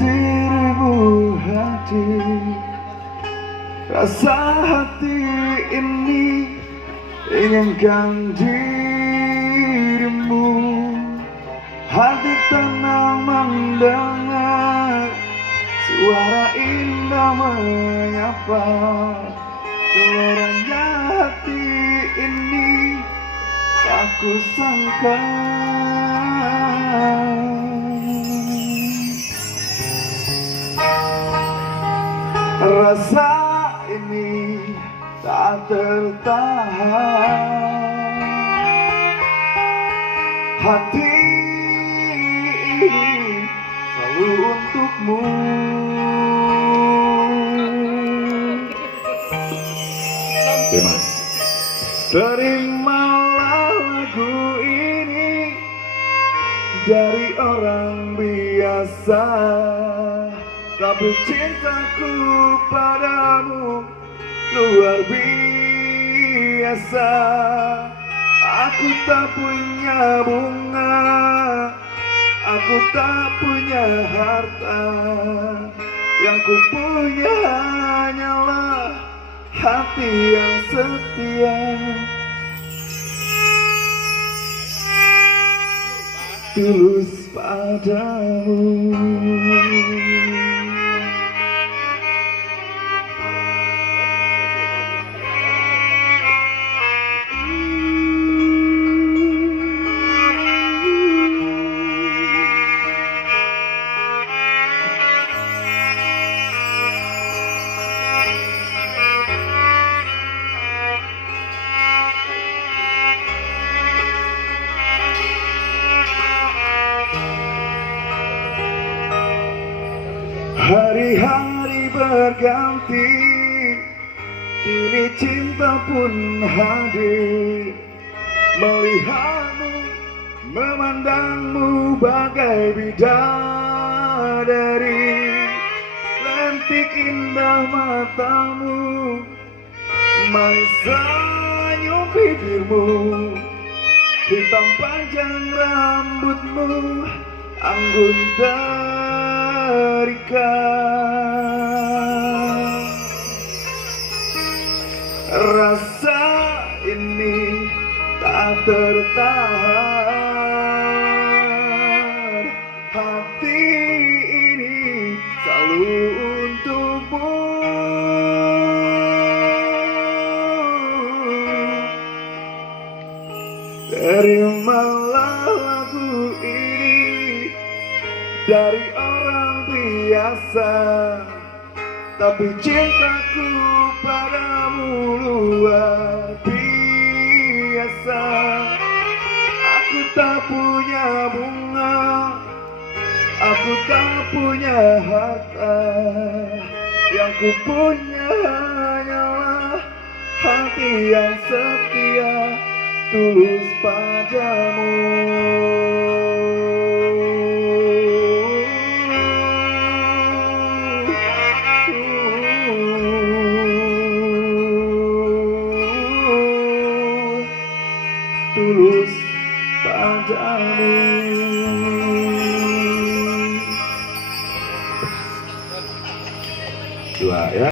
dirimu hadir. Rasa hati ini inginkan dirimu. Hati tenang mendengar suara indah menyapa. Geloranya hati ini tak kusangka. Rasa ini tak tertahan. Hati ini selalu untukmu. Terimalah lagu ini dari orang biasa, tapi cintaku padamu luar biasa. Aku tak punya bunga, aku tak punya harta, yang ku punya hanyalah hati yang setia. Tulus padamu. Hari-hari berganti, kini cinta pun hadir. Melihatmu, memandangmu bagai bidadari. Lentik indah matamu, manis senyum bibirmu, hitam panjang rambutmu, anggun terikat. Rasa ini tak tertahan. Hati ini selalu untukmu. Terimalah lagu ini dari orang biasa, tapi cintaku padamu luar biasa. Aku tak punya bunga, aku tak punya harta, yang ku punya hanyalah hati yang setia. Tulus padamu. Tulus padamu.